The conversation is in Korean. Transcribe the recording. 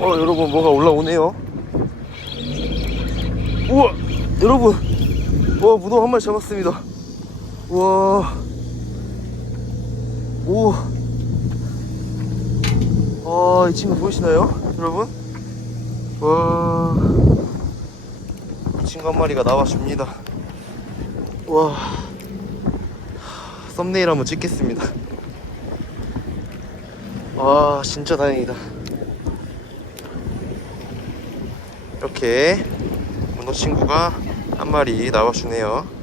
여러분, 뭐가 올라오네요. 우와, 여러분, 문어 한 마리 잡았습니다. 우와, 오, 이 친구 보이시나요, 여러분? 와, 이 친구 한 마리가 나와줍니다. 와, 썸네일 한번 찍겠습니다. 와, 진짜 다행이다. 이렇게 문어 친구가 한 마리 나와주네요.